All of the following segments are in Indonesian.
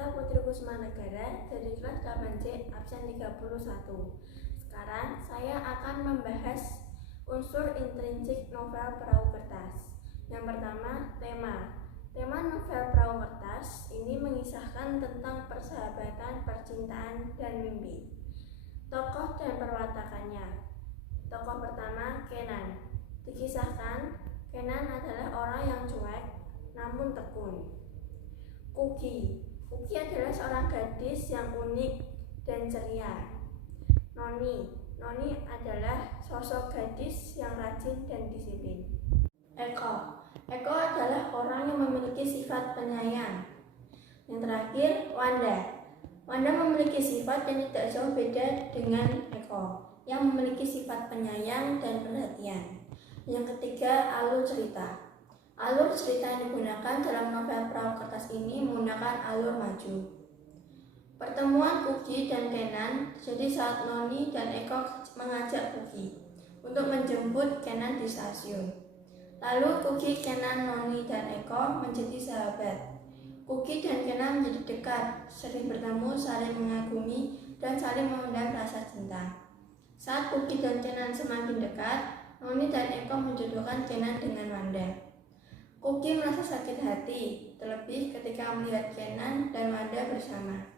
Rita Putri Kusmanegara dari kelas 8C absen 31. Sekarang saya akan membahas unsur intrinsik novel Perahu Kertas. Yang pertama, tema. Tema novel Perahu Kertas ini mengisahkan tentang persahabatan, percintaan, dan mimpi. Tokoh dan perwatakannya. Tokoh pertama, Kenan. Dikisahkan, Kenan adalah orang yang cuek namun tekun. Kuki adalah seorang gadis yang unik dan ceria. Noni adalah sosok gadis yang rajin dan disiplin. Eko adalah orang yang memiliki sifat penyayang. Yang terakhir, Wanda memiliki sifat yang tidak jauh beda dengan Eko, yang memiliki sifat penyayang dan perhatian. Yang ketiga, alur cerita. Alur cerita yang digunakan dalam novel Perahu Kertas ini menggunakan alur maju. Pertemuan Kuki dan Kenan terjadi saat Noni dan Eko mengajak Kuki untuk menjemput Kenan di stasiun. Lalu Kuki, Kenan, Noni, dan Eko menjadi sahabat. Kuki dan Kenan menjadi dekat, sering bertemu, saling mengagumi, dan saling memendam rasa cinta. Saat Kuki dan Kenan semakin dekat, Noni dan Eko menjodohkan Kenan dengan Wanda. Kuki merasa sakit hati, terlebih ketika melihat Kenan dan Wanda bersama.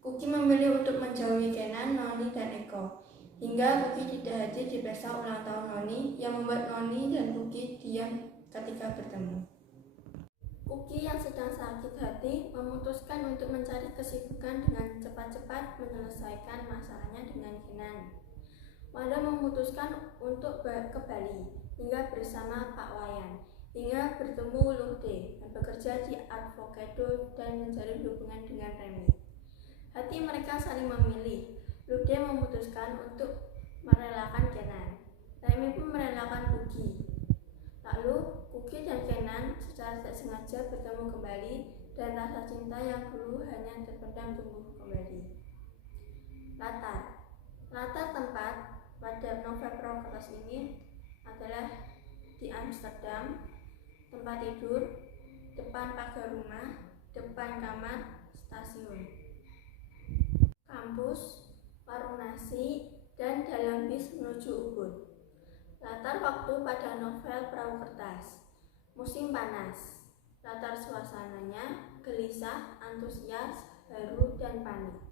Kuki memilih untuk menjauhi Kenan, Noni, dan Eko, hingga Kuki tidak hadir di pesta ulang tahun Noni yang membuat Noni dan Kuki diam ketika bertemu. Kuki yang sedang sakit hati memutuskan untuk mencari kesibukan dengan cepat-cepat menyelesaikan masalahnya dengan Kenan. Wanda memutuskan untuk ke Bali hingga bersama Pak Wayan, hingga bertemu Lude yang bekerja di Advocado dan menjalin hubungan dengan Remy. Hati mereka saling memilih. Lude memutuskan untuk merelakan Kenan. Remy pun merelakan Kuki. Lalu Kuki dan Kenan secara tak sengaja bertemu kembali dan rasa cinta yang dulu hanya terpendam tumbuh kembali. Latar tempat pada novel Perahu Kertas ini adalah di Amsterdam. Tempat tidur, depan pagar rumah, depan kamar, stasiun, kampus, warung nasi, dan dalam bis menuju Ubud. Latar waktu pada novel Perahu Kertas. Musim panas. Latar suasananya gelisah, antusias, haru, dan panik.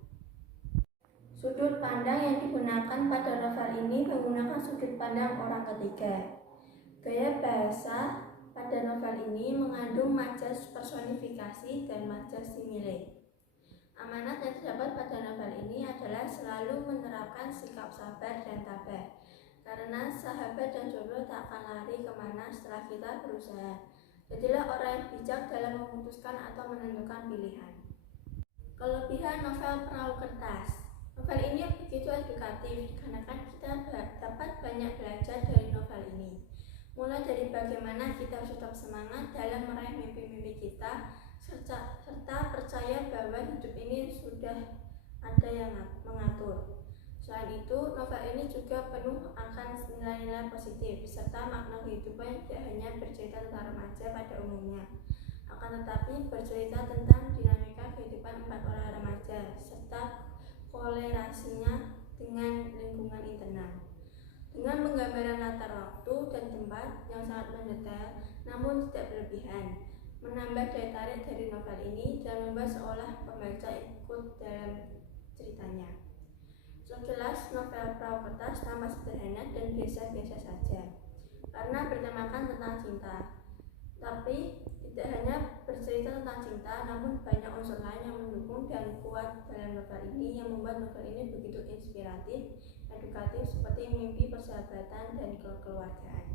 Sudut pandang yang digunakan pada novel ini menggunakan sudut pandang orang ketiga. Gaya bahasa pada novel ini mengandung majas personifikasi dan majas simile. Amanat yang terdapat pada novel ini adalah selalu menerapkan sikap sabar dan tabah, karena sahabat dan jodoh tak akan lari kemana setelah kita berusaha. Jadilah orang yang bijak dalam memutuskan atau menentukan pilihan. Kelebihan novel Perahu Kertas. Novel ini begitu edukatif, karena kita dapat banyak belajar dari novel ini. Mulai dari bagaimana kita harus tetap semangat dalam meraih mimpi-mimpi kita, serta percaya bahwa hidup ini sudah ada yang mengatur. Selain itu, novel ini juga penuh akan nilai-nilai positif, serta makna kehidupan yang tidak hanya bercerita tentang remaja pada umumnya, akan tetapi bercerita tentang dinamika kehidupan 4 orang remaja, serta kolerasinya dengan lingkungan internal. Dengan penggambaran latar waktu dan tempat yang sangat mendetail namun tidak berlebihan, menambah daya tarik dari novel ini dan membuat seolah pembaca ikut dalam ceritanya. Sekilas novel Perahu Kertas tampak sederhana dan biasa-biasa saja karena bertemakan tentang cinta. Tapi tidak hanya bercerita tentang cinta, namun banyak unsur lain yang mendukung dan kuat dalam novel ini yang membuat novel ini begitu inspiratif, edukatif, seperti mimpi, persahabatan, dan kekeluargaan.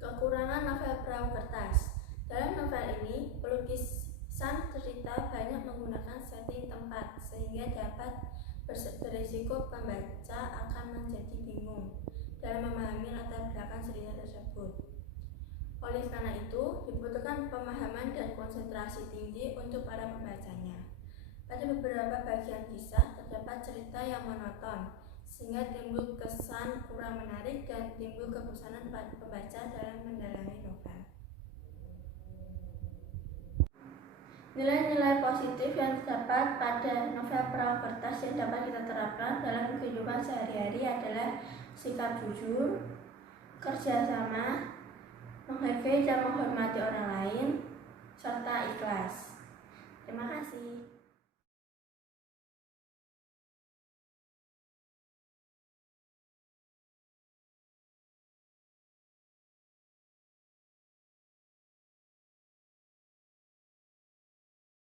Kekurangan novel Perahu Kertas. Dalam novel ini, pelukisan cerita banyak menggunakan setting tempat sehingga dapat berisiko pembaca akan menjadi bingung dalam memahami latar belakang cerita tersebut. Oleh karena itu, dibutuhkan pemahaman dan konsentrasi tinggi untuk para pembacanya. Pada beberapa bagian kisah terdapat cerita yang monoton, sehingga timbul kesan kurang menarik dan timbul kebosanan pada pembaca dalam mendalami novel. Nilai-nilai positif yang terdapat pada novel perahu kertas yang dapat kita terapkan dalam kehidupan sehari-hari adalah sikap jujur, kerjasama, menghargai dan menghormati orang lain, serta ikhlas. Terima kasih.